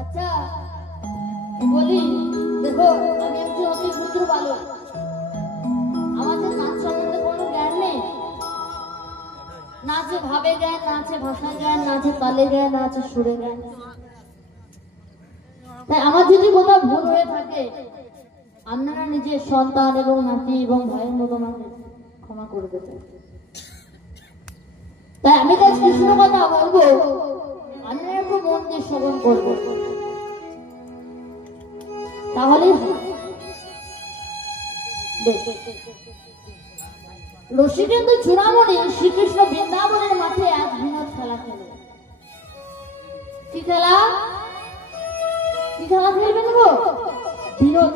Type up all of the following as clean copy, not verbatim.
আচ্ছা বলি, দেখো আমি একজন অতি ক্ষুদ্র বালক, আমাদের নাচ সম্বন্ধে কোনো জ্ঞান নেই। না আছে ভাবে জ্ঞান, না আছে ভাষা জ্ঞান, না আছে তালে জ্ঞান, না আছে সুরে জ্ঞান। তাই আমার যদি কোথাও ভুল হয়ে থাকে, আপনারা নিজের সন্তান এবং নাতি এবং ভাইয়ের মতো আমাকে ক্ষমা করে দেবেন। তাই আমি তো কৃষ্ণ কথা বলবো, আপনারা একটু মন দিয়ে শ্রবণ করবো, তাহলেই রসিকেন্দ্র চূড়ামণি শ্রীকৃষ্ণ বৃন্দাবনের মাঠে এক বিনোদ খেলা খেলে। কি খেলা? কি খেলা খেলবেন গো? বিনোদ।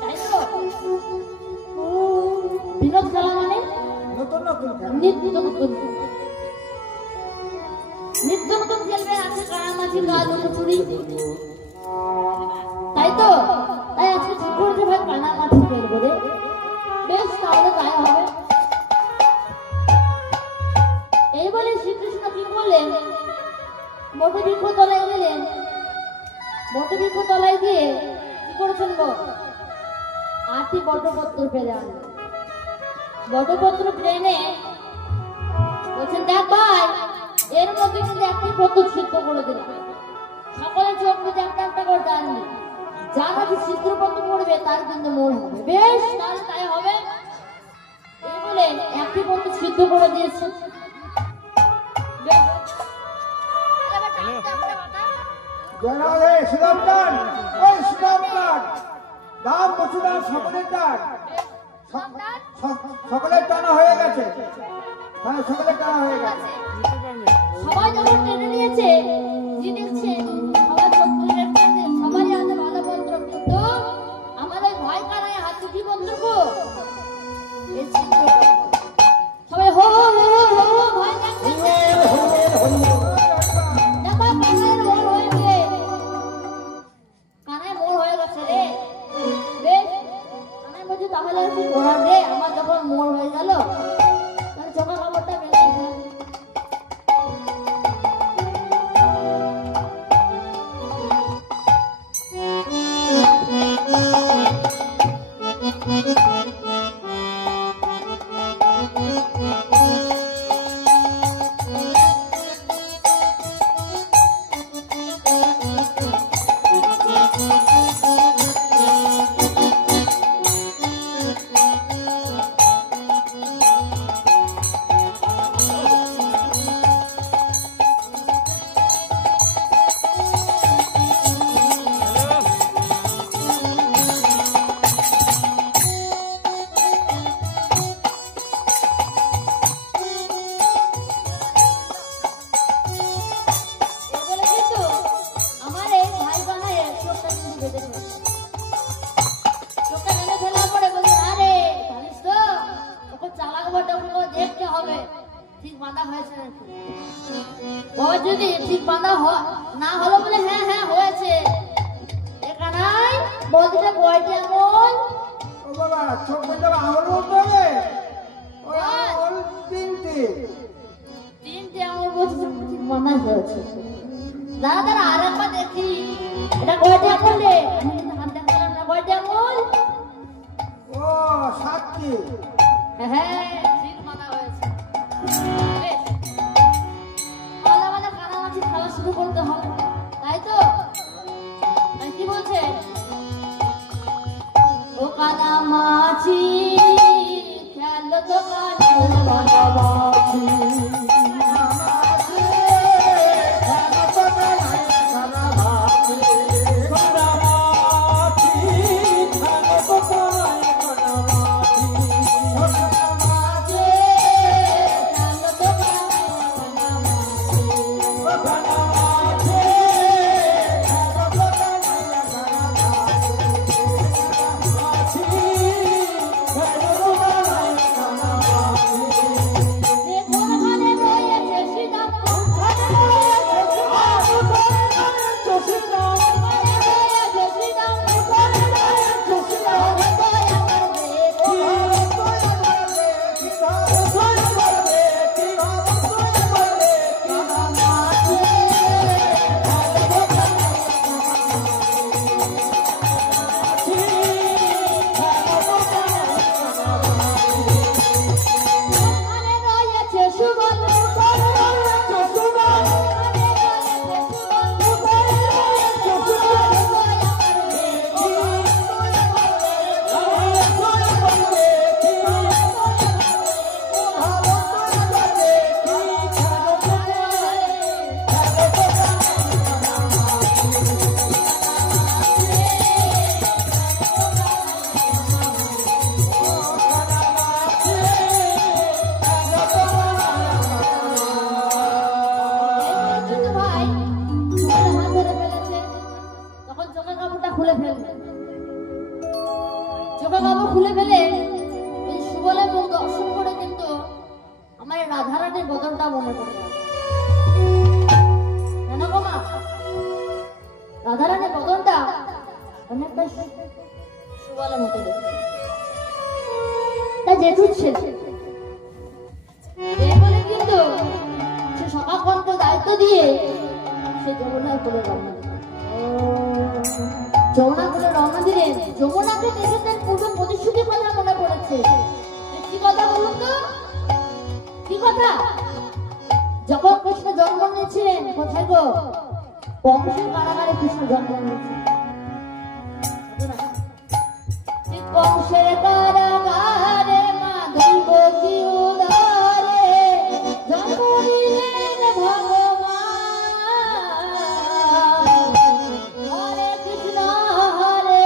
তাই তো বিনোদ খেলা মানে নিত্য নতুন নিত্য নতুন খেলবে। আছে কানামাছি, গা লুকোচুরি, তাই তো। তাই আজকে ঠিক করেছে ভাই কানামাছি খেলবো রে। বেশ, তাহলে তাই হবে। এই বলে শ্রীকৃষ্ণ কি করলেন, বটবৃক্ষ তলায় গেলেন। বটবৃক্ষ তলায় গিয়ে কি করেছেন গো? 8টি বটপত্র পেরে আনলেন। বটপত্র পেরে বলছেন, দেখ ভাই, এর মধ্যে কিন্তু 1টি পত্র সিদ্ধ করে দিলাম। সকলের চোখ বুঝে একটা একটা করে জানবি, যা নাকি সিদ্ধপত্র পড়বে তার কিন্তু মন হবে। বেশ, তাহলে তাই হবে। এই বলে 1টি পত্র সিদ্ধ করে দিয়েছে। সকলের টানা হয়ে গেছে। হ্যাঁ, সকলের টানা হয়ে গেছে। সবাই যখন টেনে নিয়েছে, সবাই চোখ খুলে রেখেছে, সবাই আছে ভালো মন্ত্র, কিন্তু আমার ওই ভয় কানায় হাতে কি মন্ত্র গো? সবাই হো হো হো হো হো ভয় কানায় মোড় হয়েছে, কানায় মোড় হয়ে গেছে রে। বেশ, কানায় বলছি তাহলে কি করার রে? আমার যখন মোড় হয়ে গেল, চোখা খবরটা বেরিয়ে গেল। যদি ঠিক বাঁধা না হলো বলে হ্যাঁ হ্যাঁ হয়েছে, এখানে বলতে কয়টি আঙুল? ও বাবা, চোখ বলতে আঙুল বলতে হবে। ওই আঙুল 3টি। 3টি আঙুল বলতে ঠিক বাঁধা হয়েছে। দাদা দাদা আরেকবার দেখি, এটা কয়টি আঙুল রে? আমি কিন্তু হাত দেখালাম না। কয়টি আঙুল? ও 7টি। হ্যাঁ, ঠিক বাঁধা হয়েছে। খেলা শুরু করতে হবে, তাই তো? কি বলছে? ও কানামাছি খেলো তো কানামাছি, Yeah. খুলে ফেলবে। চোখের কাপড় খুলে ফেলে এই সুবলের মুখ দর্শন করে কিন্তু আমার এই রাধারানীর বদনটা মনে পড়ে গেল। কেন গো মা? রাধারানীর বদনটা অনেকটা সুবলের মতো দেখতে। তা জেঠুর ছেলে এই বলে কিন্তু সে সকালকে দায়িত্ব দিয়ে সে যমুনায় করে রওনা দিলেন। যমুনা করে রওনা দিলেন। যমুনাকে দেখে তার পূর্ব প্রতিশ্রুতির কথা মনে পড়েছে। কি কথা বলুন তো? কি কথা? যখন কৃষ্ণ জন্ম নিয়েছিলেন কোথায় গো? কংসের কারাগারে কৃষ্ণ জন্ম নিয়েছিলেন। কংসের কারাগারে মা দৈবকী উদরে জন্ম নিলেন ভগবান। হরে কৃষ্ণ হরে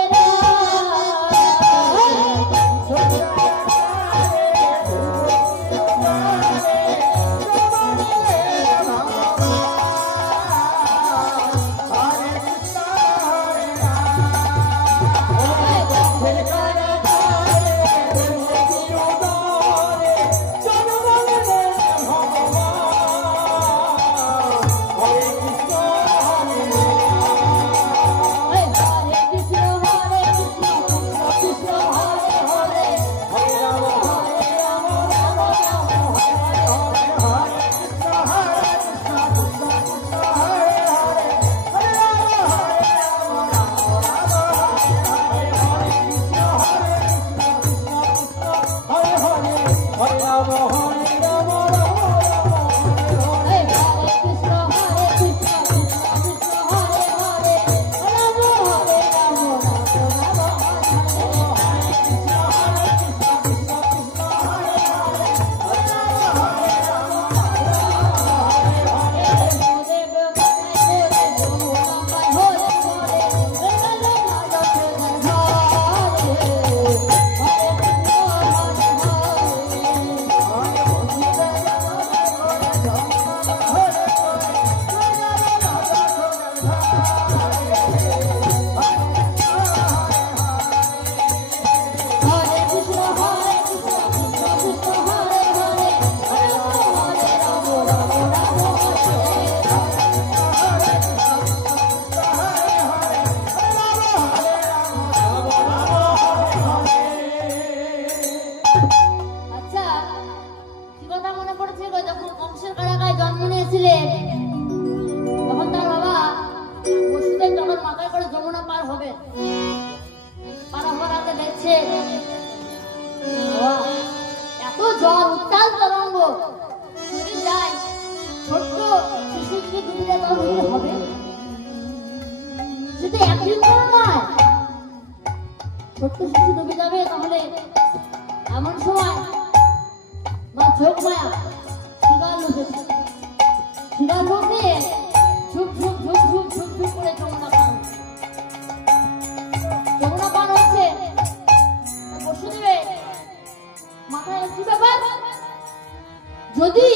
যদি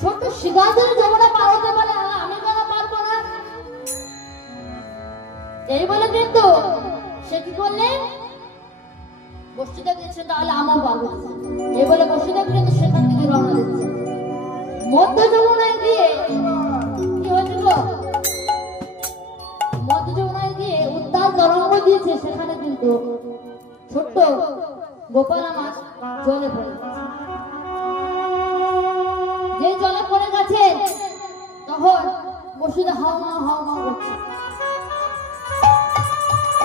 ছোট্ট শিবাদের যমুনা পার হতে পারে আমি কেন পারবো না? এই বলে কিন্তু সে কি করলেন? বসুদেব দিচ্ছেন তাহলে আমার পারবো। এই বলে বসুদেব কিন্তু সেখান থেকে রওনা দিচ্ছে। মধ্য যমুনায় গিয়ে কি হয়েছিল? মধ্য যমুনায় গিয়ে উত্তাল তরঙ্গ দিয়েছে। সেখানে কিন্তু ছোট্ট গোপালা মাছ জলে পড়ে গেছে। যে জলে পড়ে গেছে তখন বসুদেব হাওমা হাওমা করছে।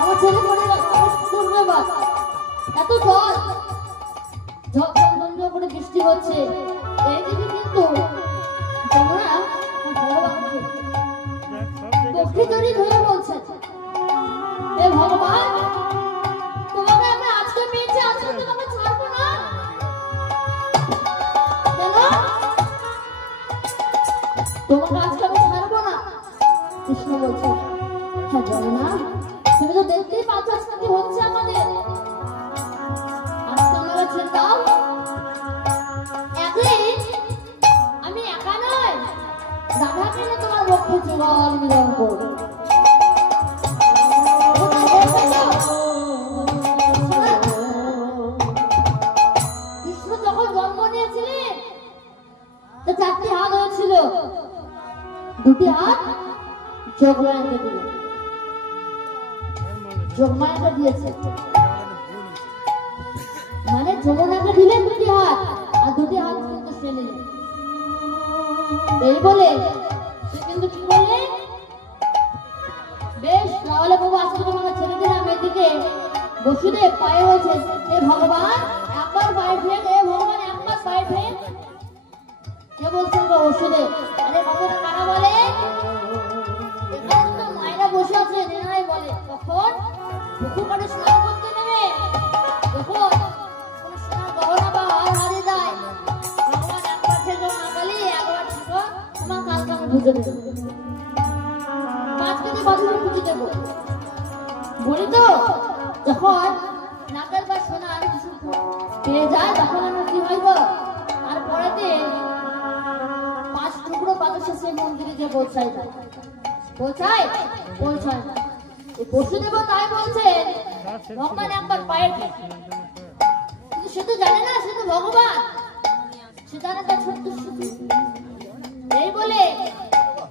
আমার ছেলে পড়ে গেছে, করবে বা এত জল ঝমঝম করে বৃষ্টি হচ্ছে। এইদিকে কিন্তু যমুনা ভগবানকে বক্ষে জড়িয়ে ধরে বলছে, হে ভগবান, তোমাকে আমি আজকে পেয়েছি, আজকে তোমাকে ছাড়বো না। কেন? তোমাকে আজকে আমি ছাড়বো না। কৃষ্ণ বলছে, হ্যাঁ যমুনা, তুমি তো দেখতেই পাচ্ছ আজকে কি হচ্ছে আমাদের। আজকে আমরা ছেড়তাম একদিন আমি একা নয়, রাধাকে তোমার বক্ষে জল মিলন করবো। যোগমায়াকে দিল। যোগমায়াকে দিয়েছে মানে যমুনাকে দিলেন দুটি হাত, আর দুটি হাত কিন্তু সে নিলেন। এই বলে সে কিন্তু কি বললে, বেশ তাহলে বাবু আজকে তোমাকে ছেড়ে দিলাম। এদিকে বসুদেব পায়ে বলছে, হে ভগবান একবার পায়ে ফেল, হে ভগবান একবার পায়ে ফেল। কে বলছেন গো বসুদেব? আরে কথাটা কারা বলে? এখানে তো মায়েরা বসে আছে, নিনাই বলে। তখন পুকুরে স্নান করতে নেমে যখন কোনো সোনার গহনা বা হার হারিয়ে যায়, ভগবান একবার থেকে না গেলে একবার থেকে তোমার কালকে আমি বুঝে দেবো, 5 কেজি বাজুকে বুঝে দেবো বলি তো। যখন নাকের বা সোনার কিছু পেয়ে যায় তখন আমার কি হয় গো, তারপরেতে 5 টুকরো বাতাসে সে মন্দিরে যে পৌঁছায় যায়, পৌঁছায় না। এই বসুদেব তাই বলছে ভগবান একবার পায়ে ফেল। কিন্তু সে তো জানে না সে তো ভগবান, সে জানে তার ছোট্ট শিশু। এই বলে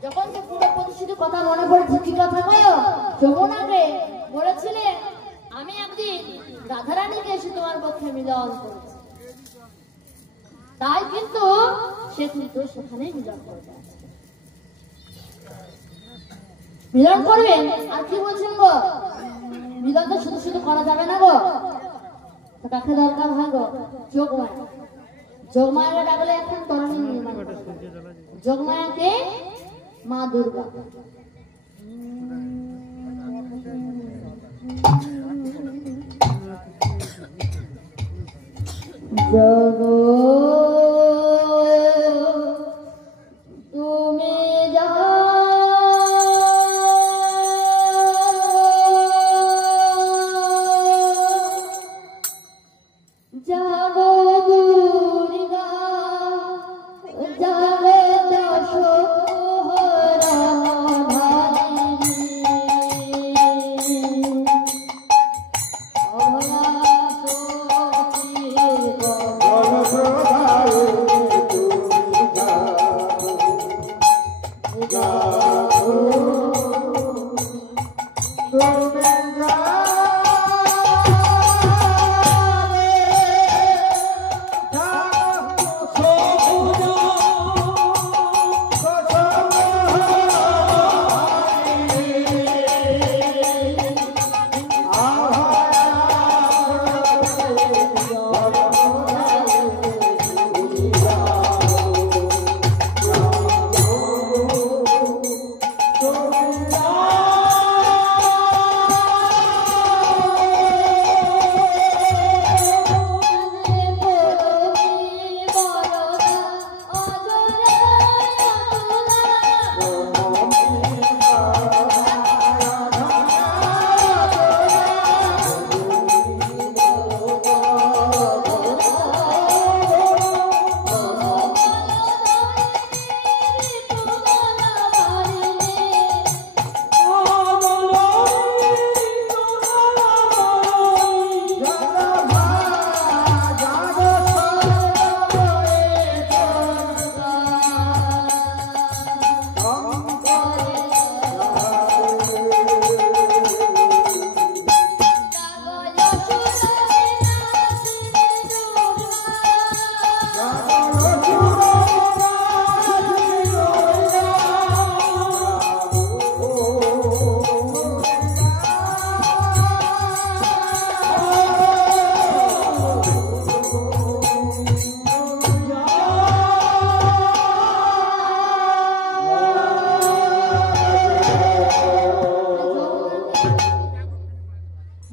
যখন সে পুরো প্রতিশ্রুতির কথা মনে পড়েছে, কি কথা কয় যমুনাকে বলেছিলেন আমি একদিন রাধারানীকে এসে তোমার পক্ষে মিলন করেছি, তাই কিন্তু সে কিন্তু সেখানে মিলন করবে, মিলন করবেন। আর কি বলছেন গো, মিলন তো শুধু শুধু করা যাবে না গো, কাকে দরকার হয় গো? যোগমায়া। যোগমায়াকে ডাকলে এখন তরুণী নির্মাণ, যোগমায়াকে মা দুর্গা। তুমি যা জাগো দুর্গা, জাগে দশহরা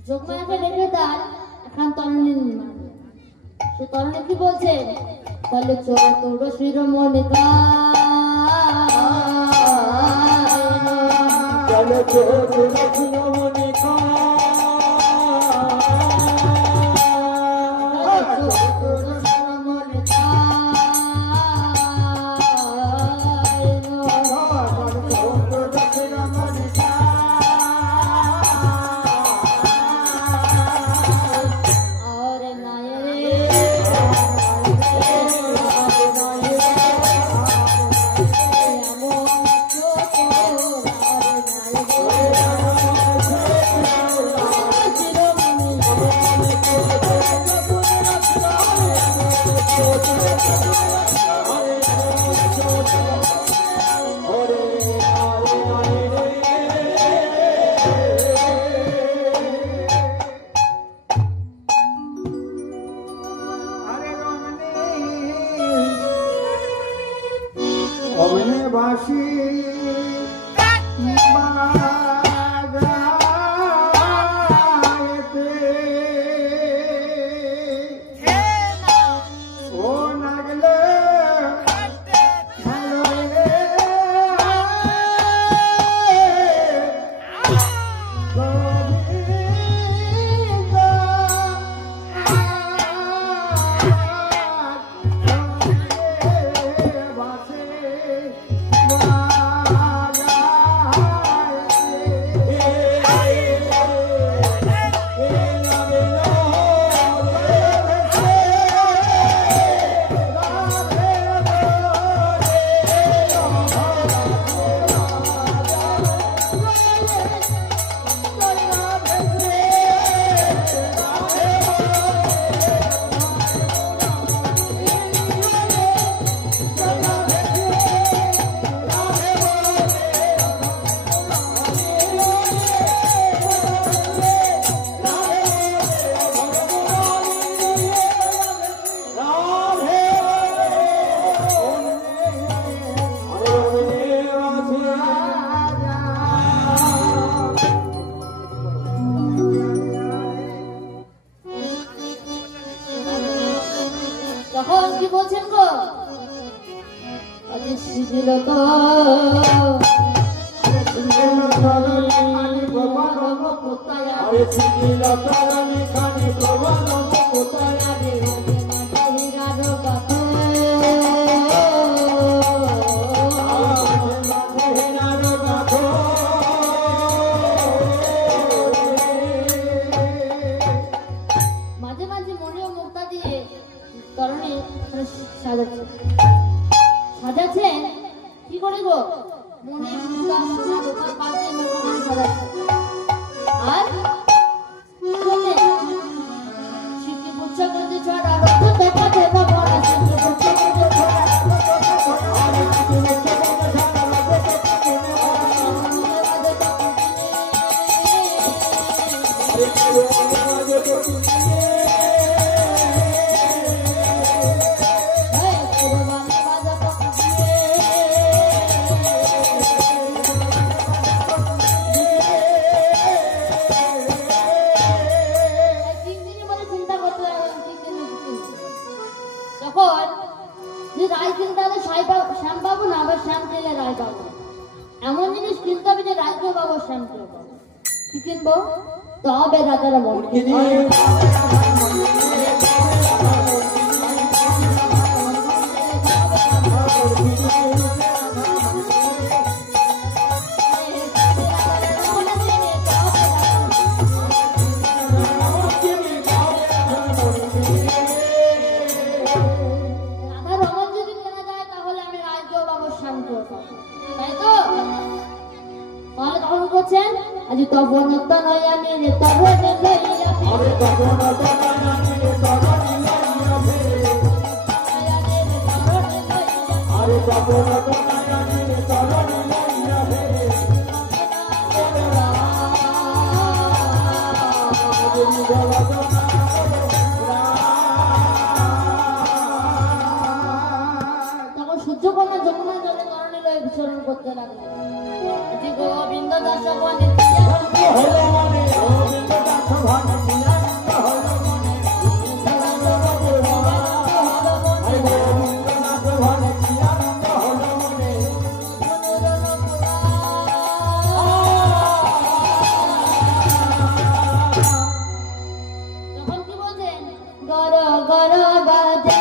যোগমায়াকে ডেকে তার এখন তরুণী নির্মাণ। সে তরুণী কি বলছে, বলে চতুর শিরোমণি চলো চতুর শিরোমণি তরণী গোপাল কোথায় আরে শিখিল তরণী খানি গোপাল কোথায় আরে হীরার কথা মাঝে মাঝে মনে মুক্তা দিয়ে তরণী সাজাচ্ছে সাজাচ্ছে কি করে গো মনে মুক্তা সোনা দোকান পাশে সাজাচ্ছে আর শুনে শিখি বুঝা করতে ছড়া রক্ত তোপা দেবা বড় শিখি বুঝা করতে ছড়া শ্যাম পাবো না আবার শ্যাম খেলে রায় পাবো এমন জিনিস কিনতে হবে যে রায়কেও পাবো শ্যামকেও পাবো কি কিনবো তবে রাজারা মন আজি তবনতা নয় আমি রে তবনে লইয়া আরে তবনতা নয় আমি রে তবনে লইয়া আরে তবনতা নয় আমি রে তবনে লইয়া তখন সূর্যকন্যা যমুনা জলে তরণী লয়ে বিচরণ করতে লাগলো গোবিন্দ দাস বনে হলো মনে গোবিন্দ দাস বনে হলো মনে আনন্দ হলো মনে গোবিন্দ দাস বনে আনন্দ হলো মনে তখন কি বলছেন গর গর বাজে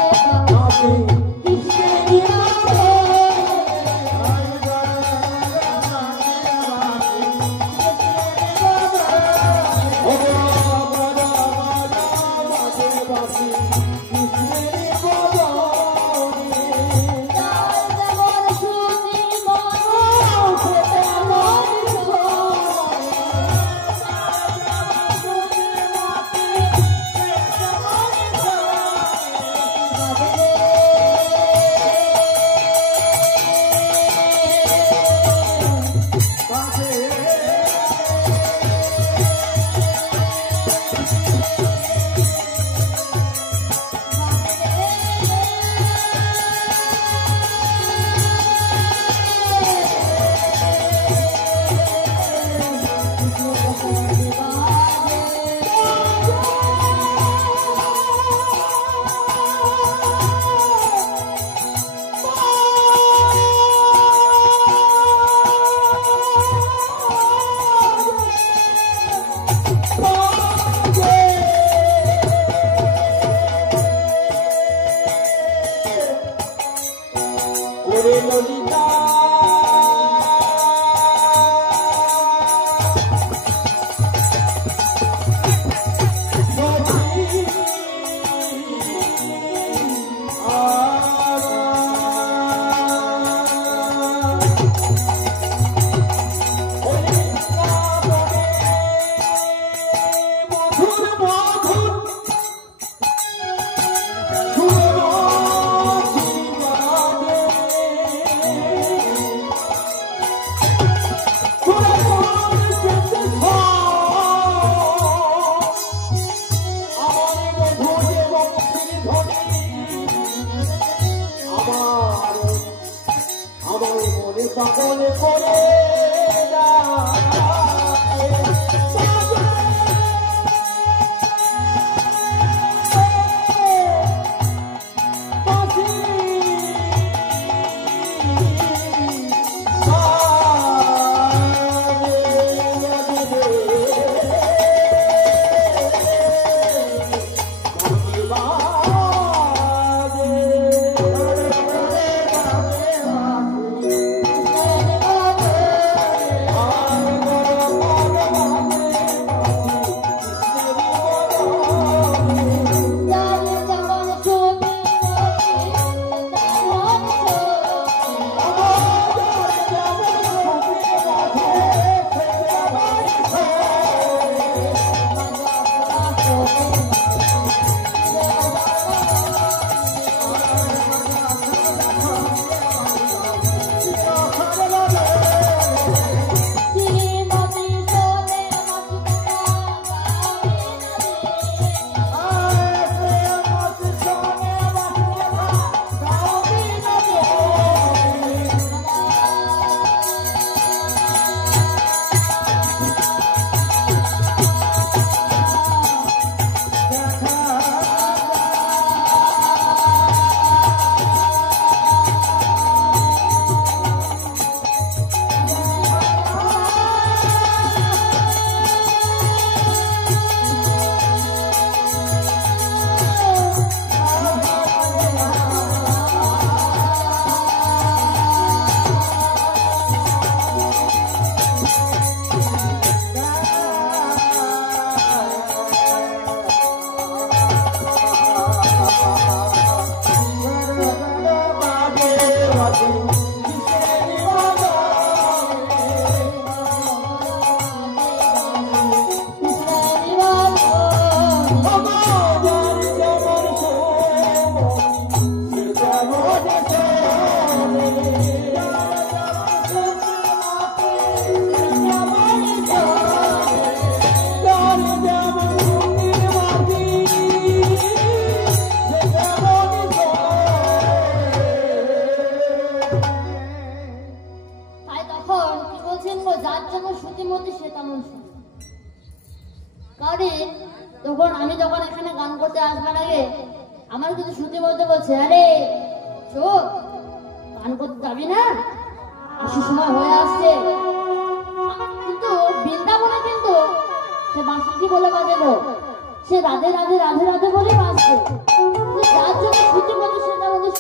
যার যেমন শ্রুতিমতি সে তেমন শুনে। কারণ তখন আমি যখন এখানে গান করতে আসবার আগে আমার কিন্তু শ্রুতিমতি বলছে, আরে চোখ গান করতে যাবি না, আসার সময় হয়ে আসছে। কিন্তু বৃন্দাবনে কিন্তু সে বাঁশি বলে বাজে গো, সে রাধে রাধে রাধে রাধে বলে বাঁচছে। যার জন্য শ্রুতিমতি সেটা আমাদের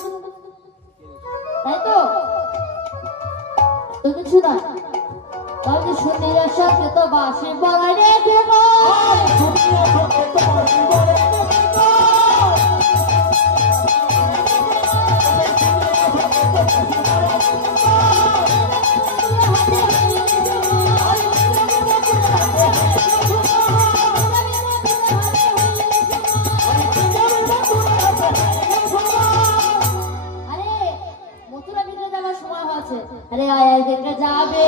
তাই তো তো কিছু না, তাহলে শুনিয়া সাথে তো বাসি বলা রেখে গো। अरे आया देखा जाबे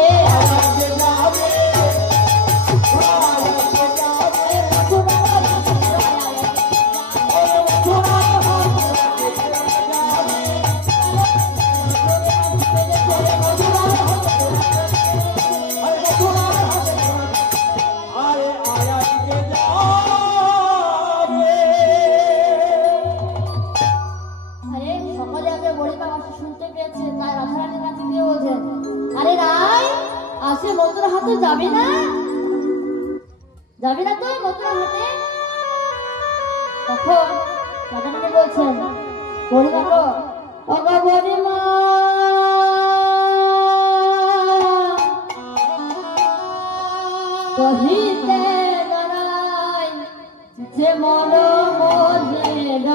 যাবে না, যাবে না তো মথুরা হাটে। তখন রাধারানী বলছেন, বড়িমা গো, ওগো বড়িমা, কহিতে দাঁড়াই যে মন মনের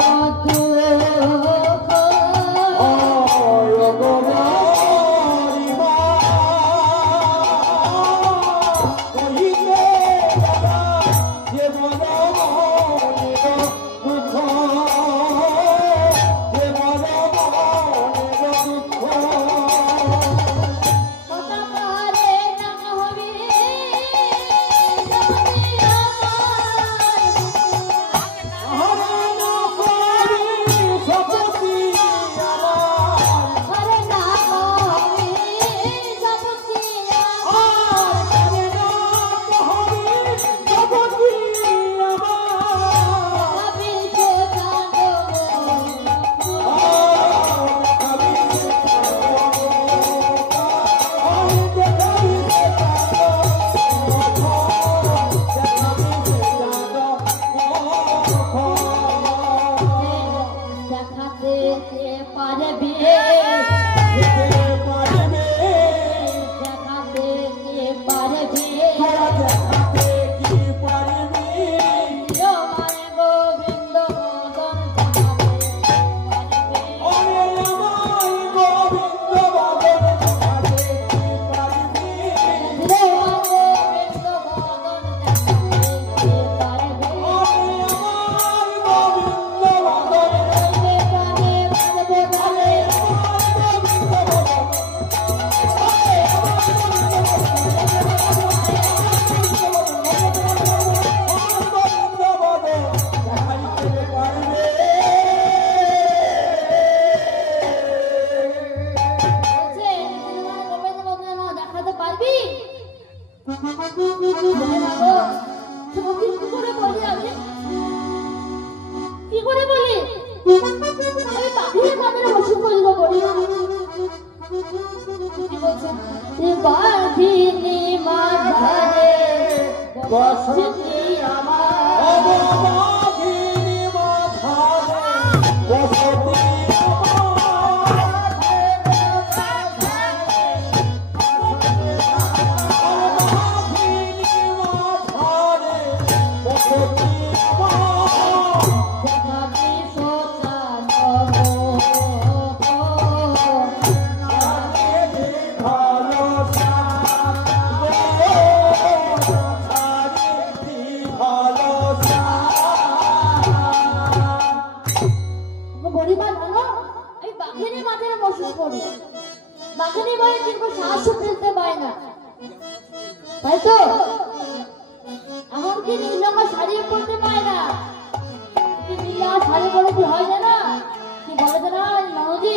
বলে না নদী,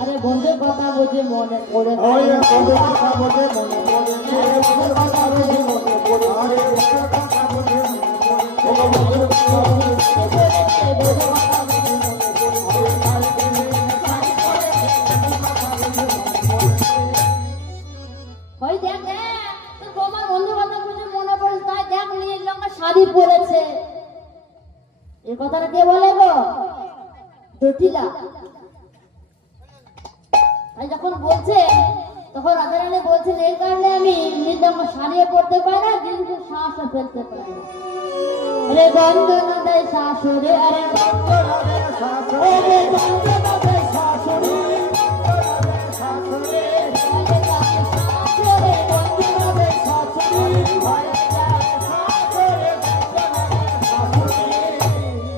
আরে বন্ধুর কথা বুঝে মনে পড়ে ওই বন্ধুর কথা বুঝে মনে পড়ে, বন্ধুর কথা বুঝে মনে পড়ে, আরে বন্ধুর কথা বুঝে মনে পড়ে, বন্ধুর কথা বুঝে মনে ওই দেখ তোর বৌমার বন্ধুর কথা বুঝে মনে পড়ে, তাই দেখ নীল রঙের শাড়ি পরেছে। এই কথাটা কে বলে গো? জটিলা। তাই যখন বলছে তখন রাধারানী বলছেন এই কারণে আমি নীল রঙের শাড়িও পরতে পারি না, কিন্তু শ্বাসও ফেলতে পারি না। রে বন্ধনা দেয় শাশুড়ি, আরে বন্ধুরা রে শাশুড়ি, রে বন্ধুরা রে শাশুড়ি, শাশুড়ি, শাশুড়ি বন্ধনা দেয় শাশুড়ি,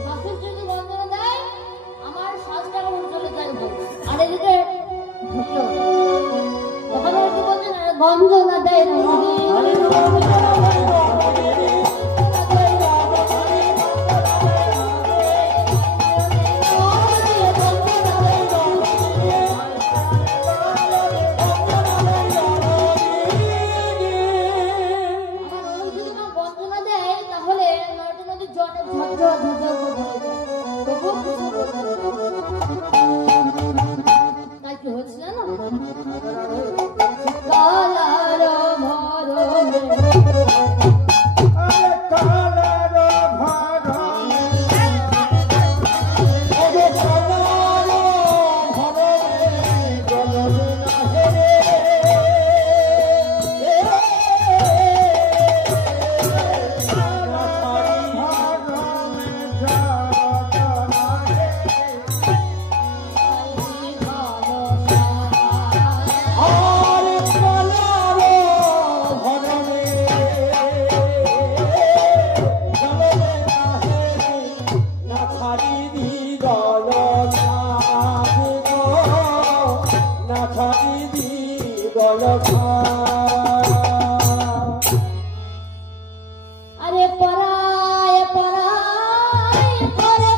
শাশুড়ি যদি বন্ধনা দেয় আমার শ্বাসটাকে উঠে চলে যাবে। আর এদিকে তখন ওরা কি বলছেন, বন্ধনা দেয় নদী, তাই কি হচ্ছে জানো? কালার ভরমে আরে কালার ভরমে, ওরে কালার ভরমে জলবে না হেরে, কালার ভরমে জলবে না হেরে, আরে কালার ভরমে জলবে না হেরে, না ছাড়ি দিগল না ছাড়ি দিগল আরে পরায় পরায় পরে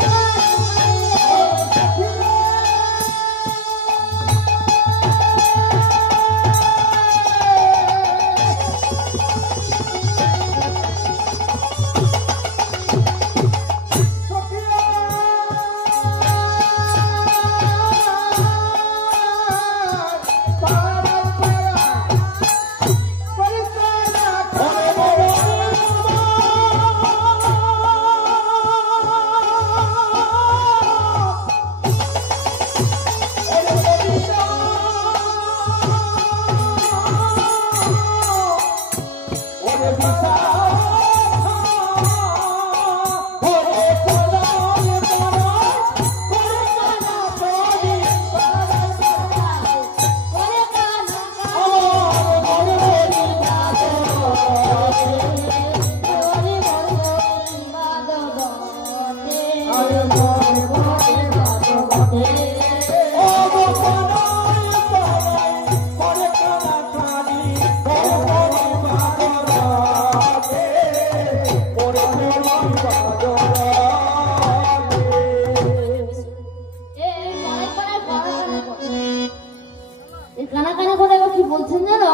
কানাকানি করে কি বলছেন জানো?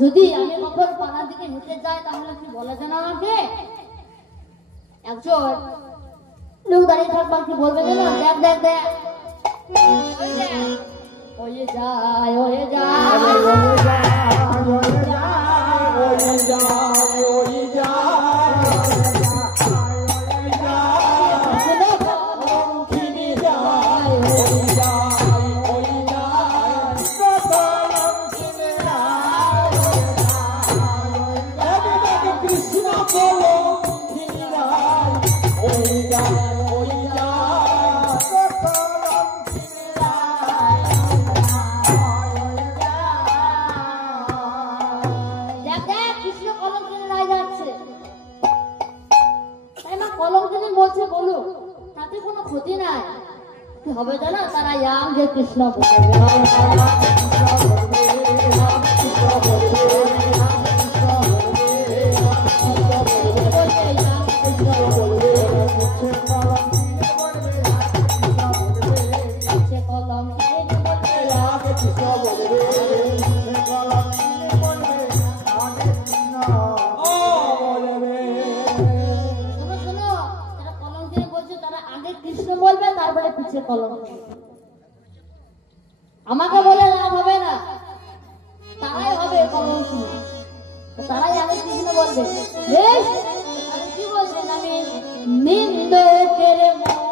যদি আমি কখন পাড়ার দিকে হেঁটে যাই তাহলে কি বলে জানো আমাকে? একজন লোক দাঁড়িয়ে থাকবার কি বলবে জানো? দেখ দেখ দেখ ওই যায় ওই যায় বলছে বলুক, তাতে কোনো ক্ষতি নাই। কি হবে জানো? তারা ইয়াং যে কৃষ্ণ কলঙ্ক। আমাকে বলে লাভ হবে না, তারাই হবে কলঙ্ক, তারাই আগে কৃষ্ণ বলবে। বেশ, তাহলে কি বলছেন? আমি নিন্দকের মুখে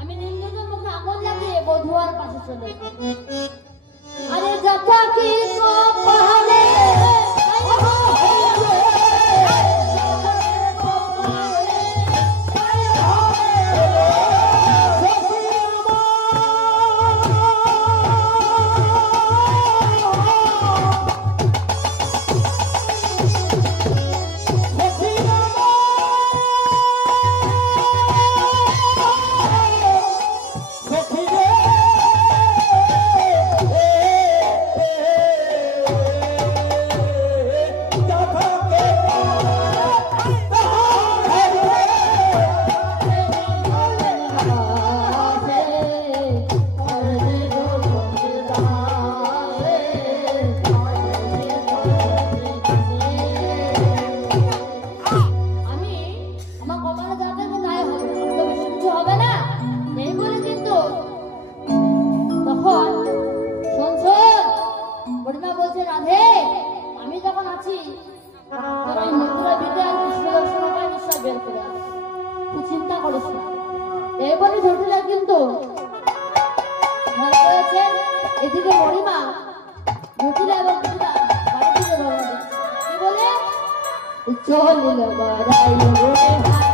আমি নিন্দকের মুখে আগুন লাগিয়ে বধুয়ার পাশে চলে যাই। আরে যথা কি পাহাড়ে চিন্তা করিস না। এবারে জটিলা কিন্তু এদিকে মরিমা জটিলা এবং জটিলা বাড়ি থেকে রওনা দিচ্ছে। কি বলে? চলিল বাড়াই রে হাত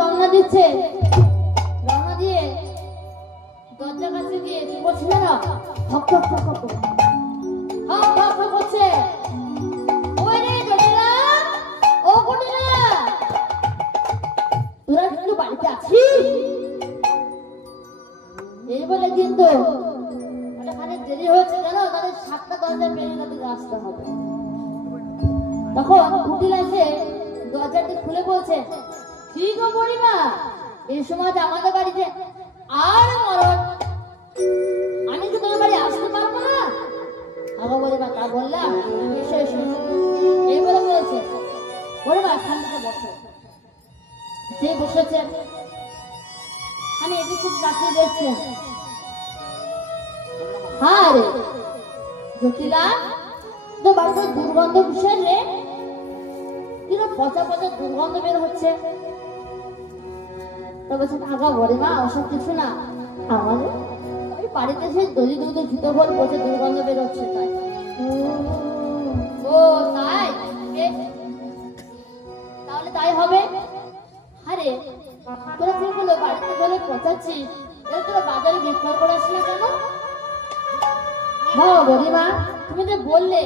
রওনা দিচ্ছে। রওনা দিয়ে দরজার কাছে গিয়ে কি করছিল না, ঠক ঠক ঠক ঠক করছে। ওই রে জটিলা, ও জটিলা, তোরা কিন্তু বাড়িতে আছিস? এই বলে কিন্তু খানিক দেরি হয়েছে, জানো তাদের 7টা দরজা পেরিয়ে তাদেরকে আসতে হবে। তখন জটিলা এসে দরজাটি খুলে বলছে, কি গো বুড়িমা, এই সময় আমাদের বাড়িতে আর মরণ, আমি কি তোমার বাড়ি আসতে পারবো না? আগো বুড়িমা তা বললাম, এই বলে বলেছে। বুড়িমা এখান থেকে বসো। যে বসেছে আমি এদিকে তাকিয়ে দেখছেন। হ্যাঁ রে জটিলা, তো বাড়িতে দুর্গন্ধ কিসের রে? পচা পচা দুর্গন্ধ বের হচ্ছে। তো বলছে, আগা বুড়িমা ওসব কিছু না, আমাদের ওই বাড়িতে সেই দলি দুধের জুতো বল পচে দুর্গন্ধ বের হচ্ছে তাই। ও তাই? তাহলে তাই হবে। আরে তোরা কি বলো, বাড়িতে বলে পচাচ্ছিস, তোরা বাজারে বিক্রয় করে আসি না কেন? হ্যাঁ বুড়িমা, তুমি যে বললে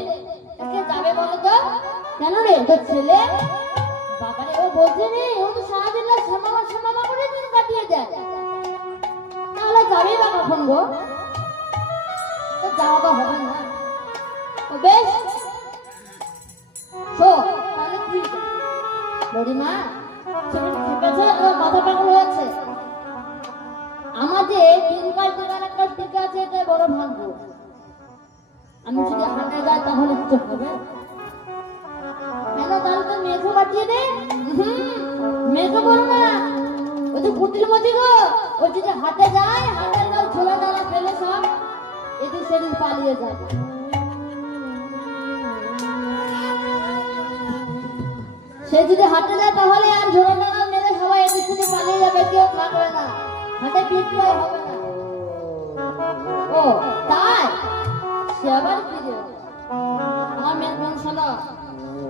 একে যাবে বলো তো। কেন রে, তোর ছেলে? বাবারে ও বলছে রে, ও তো সারাদিন সামামা করে দিন কাটিয়ে দেয়, তাহলে যাবে বা কখন গো? তো যাওয়া তো হবে না। তো বেশ, তাহলে তুই বুড়িমা ঠিক আছে, তোমার মাথা পাগল হয়েছে। আমাদের দিনকাল টিকার একটা টিকা আছে, এটাই বড় ভাগ্য। আমি যদি হাঁটে যাই তাহলে কিছু হবে? তাহলে তো মেয়েকে পাঠিয়ে দে। মেয়েকে বলো না, ওই যে কুটির মধ্যে গো ও যদি হাটে যায় হাটের গাল ছোলা ডালা ফেলে সব এদিক সেদিক পালিয়ে যাবে। সে যদি হাটে যায় তাহলে আর ঝোলা ডালা মেরে সবাই এদিক সেদিক পালিয়ে যাবে, কেউ থাকবে না, হাটে বিক্রয় হবে না। ও তাই সে আবার ফিরে আমার মেয়ের বোন শোনো,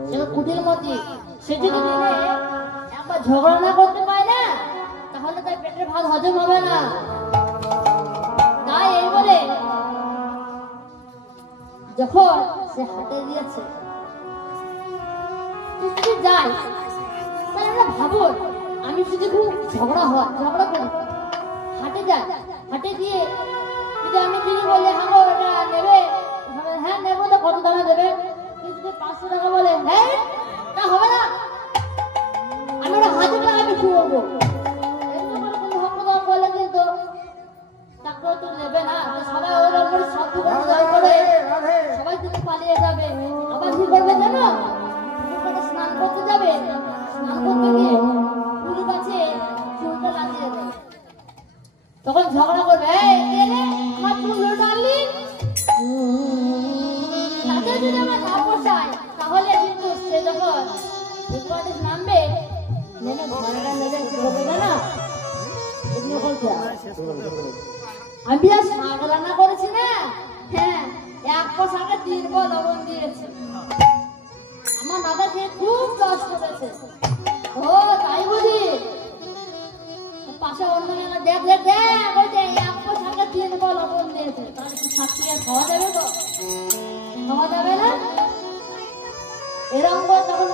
সে কুটির মধ্যে সে যদি দিনে একবার ঝগড়া না করতে পারে না তাহলে তার পেটের ভাত হজম হবে না। তাই এই বলে যখন সে হাটে দিয়েছে যাই তাহলে আমরা ভাবুন আমি যদি খুব ঝগড়া করি হাটে যাই, হাটে গিয়ে যদি আমি যদি বলি হ্যাঁ ওটা নেবে, হ্যাঁ নেবো, তো কত দামে দেবে? যদি 500 টাকা বলে হ্যাঁ তা হবে না, আমি ওটা 1000 টাকা বিক্রি করবো, বলে কিন্তু তারপরে তো নেবে না, সবাই ওর উপরে সব করে সবাই কিন্তু পালিয়ে যাবে। আবার কি করবে জানো, স্নান করতে যাবে, স্নান করতে গিয়ে পুরো কাছে চুলটা লাগিয়ে দেবে, তখন ঝগড়া করবে আমার চুল ডাললি, তাতে যদি আমার না পোষায় তাহলে কিন্তু সে যখন নামবে নেমে ঘরটা নেবে কি করবে জানো, আমি আজ শাক রান্না করেছি না, হ্যাঁ 1 পা শাকে 3 পা লবণ দিয়েছে, আমার দাদা খেয়ে খুব কষ্ট করেছে। ও তাই বুঝি, পাশে অন্য মেয়েরা দেখ দেখ দেখ বলছে 1 পা শাকে 3 পা লবণ দিয়েছে, তাহলে কি শাক দিয়ে খাওয়া যাবে? তো খাওয়া যাবে না। এরকম করে তখন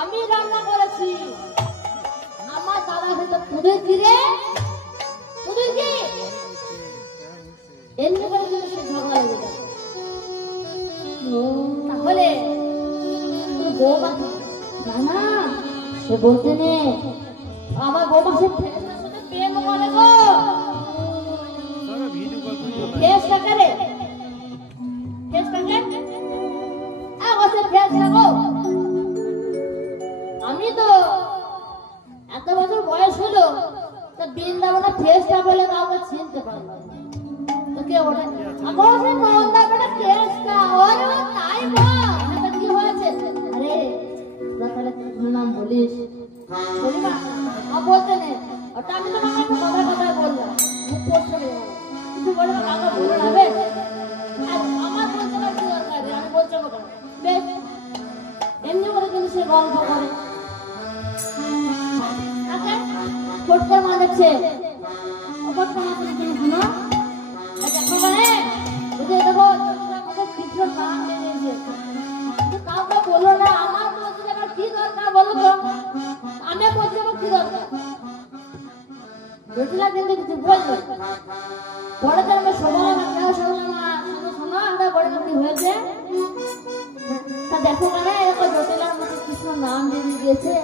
আমি রান্না করেছি, আমার দাদা হয়তো পুজো দিলে পুজো কি এমনি করে যদি সে ঝগড়া লেগে যাবে, তাহলে বৌমা না সে বলতে নে আমার বৌমা সে প্রেম করে গো, ফেসটা করে আমি তো এত বছর বয়স হলো তা বৃন্দাবনের ফেসটা বলে কাউকে চিনতে পারলাম তো কে ওটা আমার সে নন্দাবেটা ফেসটা ওরে তাই বল কি হয়েছে? আরে তাহলে নাম বলিস বলি না বলতে নেই, ওটা আমি তো আমার কথা বললাম মুখ পড়ছে কিছু বলে না, কাকা বলে যাবে আমার বলতে না কি দরকার, আমি বলতে না বেশ এমনি করে কিন্তু সে গল্প করে ছোট্টার মা দেখছে ছোট্টার মা শুনে শুনো দেখো মানে দেখো কিছু নাম দিয়েছে কাউকে বললো না, আমার বলতে কি দরকার বলো তো, আমি বলতে কি দরকার বুঝলা, কিন্তু কিছু বললো বড় আমি সবাই শোনো আমরা বড় কি হয়েছে তা দেখো মানে এরকম জটিলার মধ্যে কৃষ্ণ নাম দিয়ে দিয়েছে,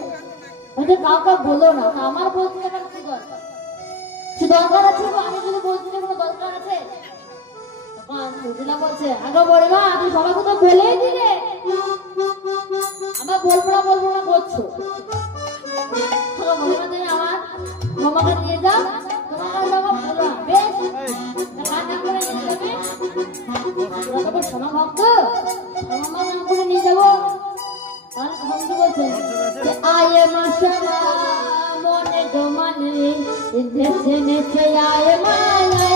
কাউকে বলো না, আমার বলতে কি দরকার, কি দরকার আছে? আমি যদি বলছি কোনো দরকার আছে? জটিলা বলছে আগে বড় মা তুমি সবাইকে তো বলেই দিলে, আমার বলবো না করছো, বলে মা তুমি আমার মামাকে নিয়ে যাও, তোমাকে যাবো বলো বেশ সোনা ভক্ত আমার নাম করে নিয়ে যাবো, আয়ে মাসা মনে দোমানে দেশে নেছে আয়ে মায়া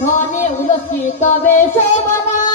ধনে উলসিত বেশ বানায়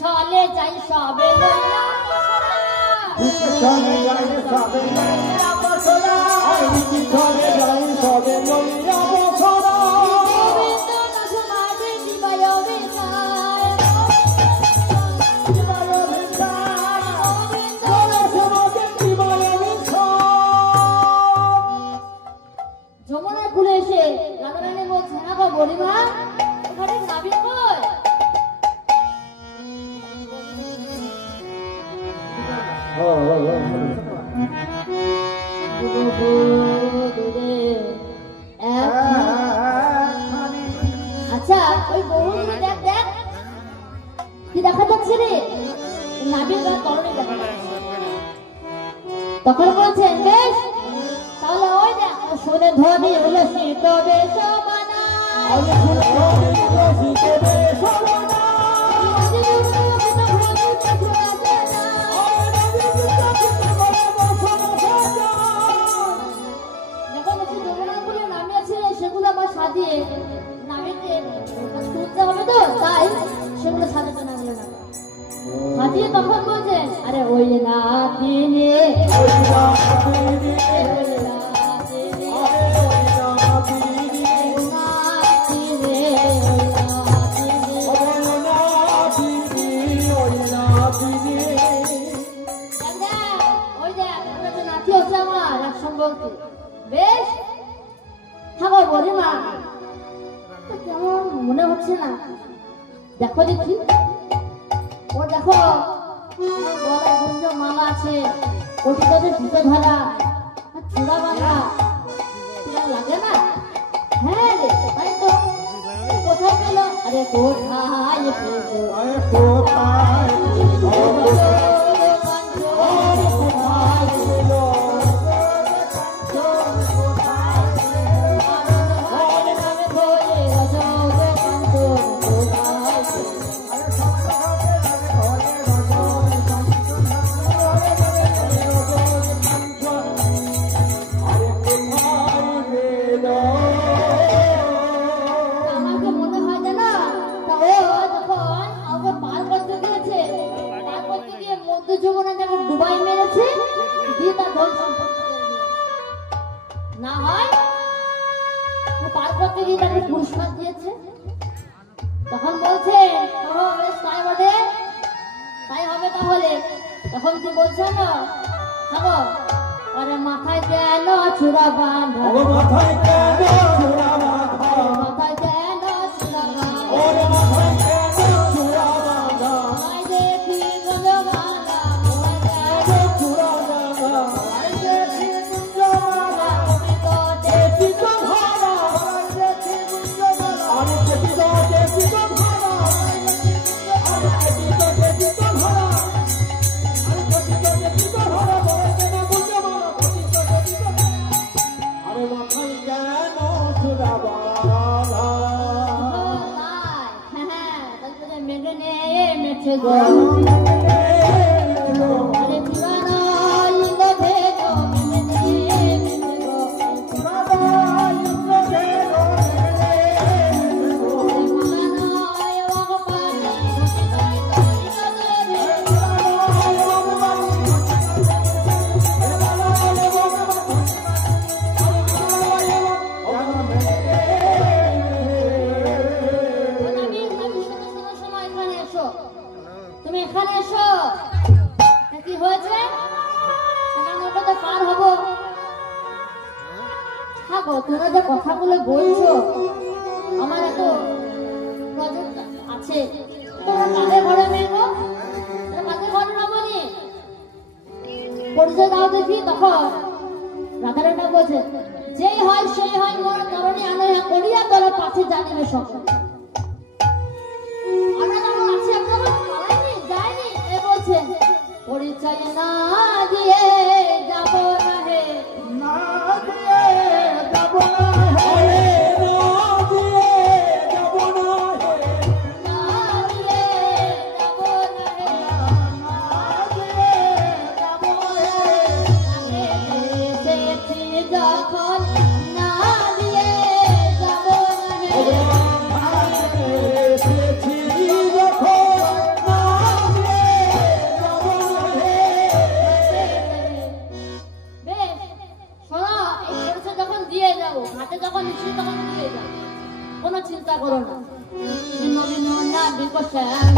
ছলে যাই সবে যমুনা খুলে এসে রাধারানী বলছে না গো বলিমা ওখানে নাবিক কই আচ্ছা ওই গরুগুলো দেখ দেখ কি দেখা যাচ্ছে রে নাবিক আর তরণী দেখা যাচ্ছে তখন বলছেন বেশ তাহলে ওই দেখ শুনে ধ্বনি হলো শীত বেশ সেগুলো আবার সাজিয়ে নাবিকে তুলতে হবে তো তাই সেগুলো সাজাতে না গেলে না সাজিয়ে তখন বলছেন আরে ওই না তিনি বেশ ঠাকুর বলিমা কেমন মনে হচ্ছে না দেখো দেখি ও দেখো গুঞ্জ মালা আছে ওটি তোদের ভিতরে ধরা চূড়া বাঁধা লাগে না হ্যাঁ রে তাই তো কোথায় পেল আরে কোথায় ডুবাই মেরেছে দিয়ে তার ধন সম্পত্তি না হয় পার করতে গিয়ে তাকে পুরস্কার দিয়েছে তখন বলছে তাই বলে তাই হবে তাহলে তখন কি বলছে না থাকো আরে মাথায় কেন চূড়া বাঁধা মাথায় কেন চূড়া বাঁধা মাথায় কেন চূড়া বাঁধা দেখি তুমি এখানে এসো কি হয়েছে পার হবো থাকো তোমরা যে কথাগুলো বলছো আমার এত প্রজেক্ট আছে তোমরা কাদের ঘরে মেয়ে গো কাদের ঘরে রমণী পরিচয় দাও দেখি। তখন রাধারানীটা বলছে যেই হয় সেই হয় মোর তরণী আনয়া করিয়া তোর পাছে জানিবে সকল। আমরা যখন আছি আপনারা পালাইনি যায়নি এ বলছে পরিচয় না দিয়ে যাব না হে না দিয়ে যাব না হে না দিয়ে যাব না হে এসেছি যখন না দিয়ে যাব না হে বেশ শোনো এই পরিচয় যখন দিয়ে যাবো হাতে যখন নিচ্ছি তখন দিয়ে যাবো কোনো চিন্তা করো না। নবীন না বিকশান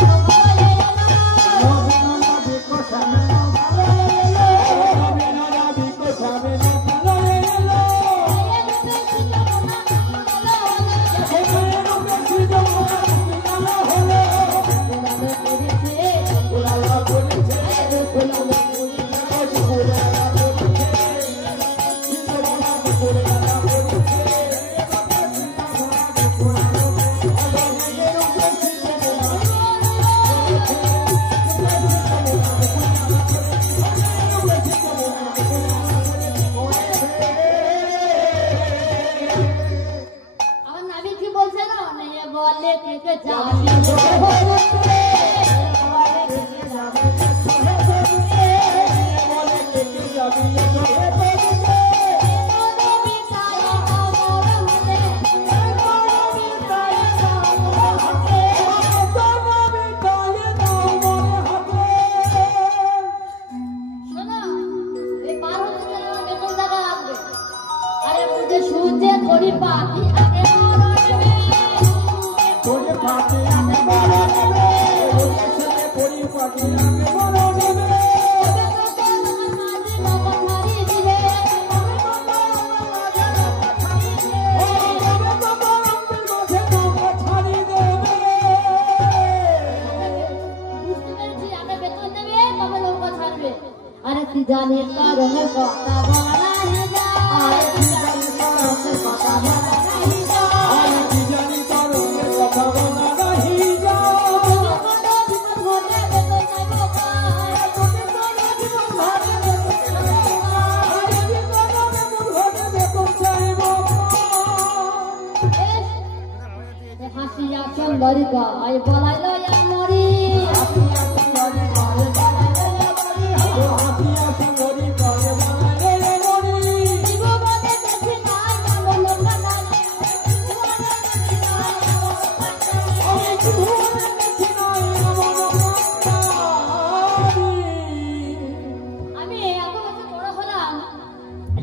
আমার নাবি কি বলছে না মেয়ে বলে কে যাবি শোনো এই পার হতে গেলে আমার বেতন টাকা লাগবে। আরে বুঝে সুজে করি পাখি আগে মরবে বুঝতে পেরেছি আগে বেতন দেবে তবে নৌকা ছাড়বে। আরে কি জানি কারণের কথা বলা হে যা হাসিয়া চন্দরিকা আই বলাই লয়া মরি জীবনে দেখি নাই মন কানাই আমি এত বছর বড় হলাম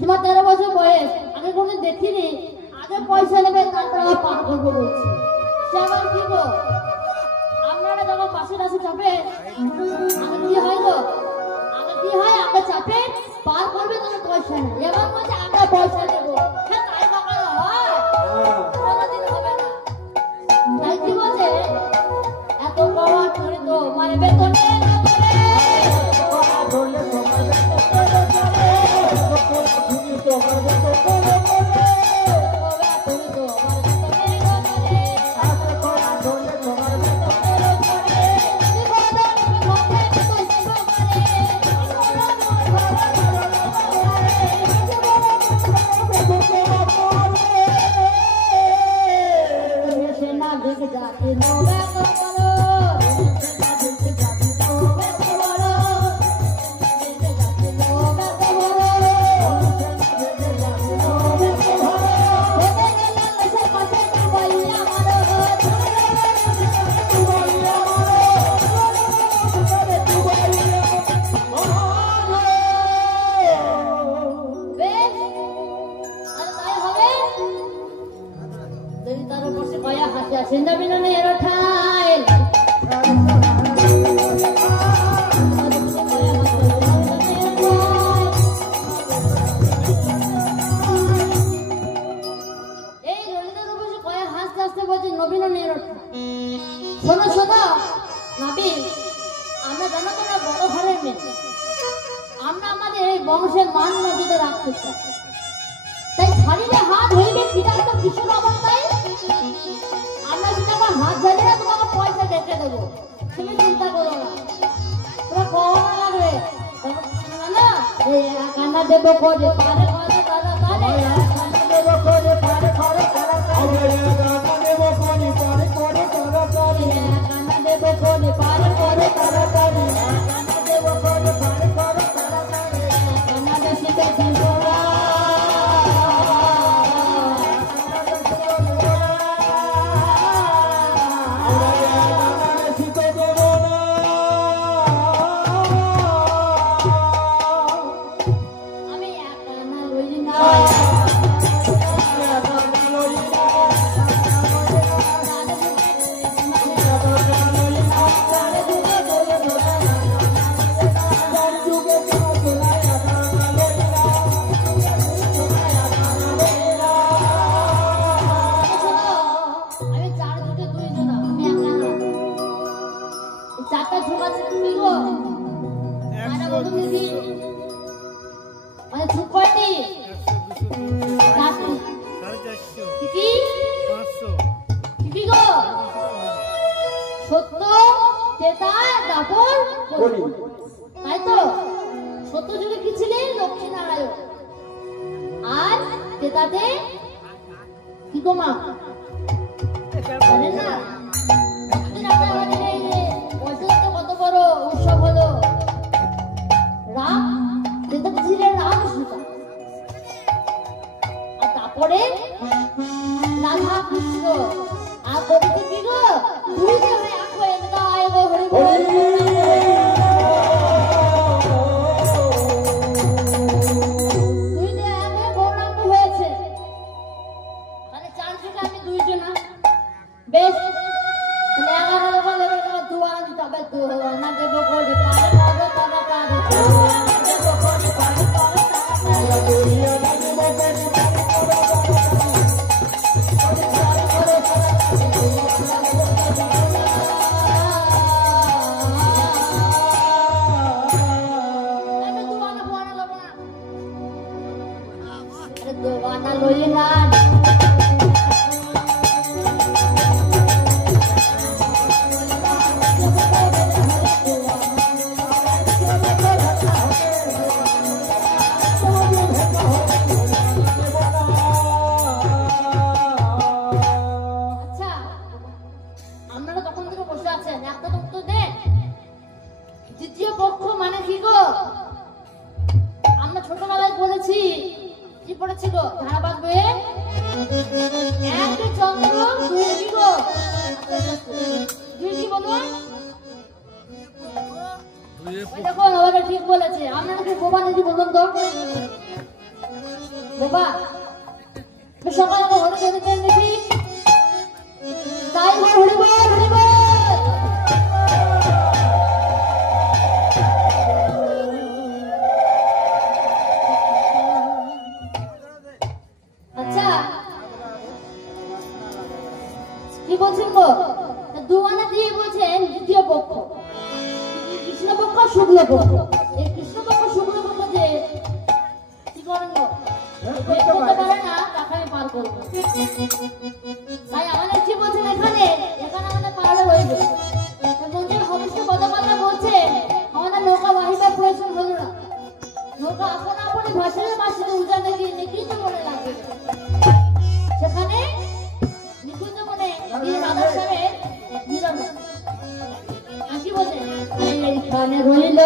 তোমার 13 বছর বয়স আগে কোনো দেখিনি। আগে পয়সা নেবে তারপর আবার পার করবো বলছি সে আবার কি গো আপনারা যখন পাশে পাশে চাপে আগে কি হয় গো আগে কি হয় আগে চাপে পার করবে তখন পয়সা নেই এবার বলছে আমরা পয়সা নেবো হ্যাঁ তাই কখনো হয় কোনোদিন হবে না। তাই কি বলছে এত বড় করে তো মানে বেতন নেই না নবীন মেয়ের শোনো শোনো নাবি, আমরা জানো তোমরা বড় ঘরের মেয়ে, আমরা আমাদের এই বংশের মান মর্যাদা রাখতে চাই, তাই শরীরে হাত হইবে পিতার তো কিশোর অবস্থায় আমরা যদি আমার হাত ধরে না তোমাকে পয়সা দেখে দেবো, তুমি চিন্তা করো না, তোমরা কখন লাগবে না এই কান্না দেবো করে পারে করে তারা তারে কান্না দেবো করে পারে করে তারা তারে কান্না দেবো করে পারে করে তারা তারে কান্না দেবো করে পারে করে তারা তারে কান্না দেবো করে পারে করে তারা তারে কান্না দেশিতে জীবনা তাই তো সত্য যুগে কি ছিলেন লক্ষ্মী নারায়ণ আর তেতাতে কি গো মা জানেন না কত বড় উৎসব হলো রাম তেতাতে ছিলেন রাম সীতা আর তারপরে রাধা কৃষ্ণ আর কবিতে কি গো দুই দেবে এক হয়ে গায় গো হরি বল বেশ নেগারা বলে দুয়া তবে দুয়া দেব করে পারে পারে পারে পারে দেব করে পারে পারে পারে দুনিয়া দেব করে দুয়া না লই না ঠিক বলেছে আপনাকে বোবা নাকি বলুন তো বোবা সকালে হরে যেতে দেখি তাই হরে বল হরে বল আচ্ছা কি বলছেন গো দুয়ানা দিয়ে বলছেন দ্বিতীয় পক্ষ কৃষ্ণপক্ষ শুক্লপক্ষ এই কৃষ্ণপক্ষ শুক্লপক্ষ যে কি করেন করতে পারে না তাকে আমি পার করবো তাই আমাদের কি বলছেন এখানে এখানে আমাদের পাহাড়ে রয়ে গেছে বলছেন হবিষ্য পদপাল্লা বলছে আমাদের নৌকা বাহিবার প্রয়োজন হলো না নৌকা আপন আপনি ভাষায় মাসিতে উজানে গিয়ে নিকৃত মনে লাগবে সেখানে নিকুঞ্জ মনে রাধা সাহেবের নিরঞ্জন কি বলছেন এইখানে রইল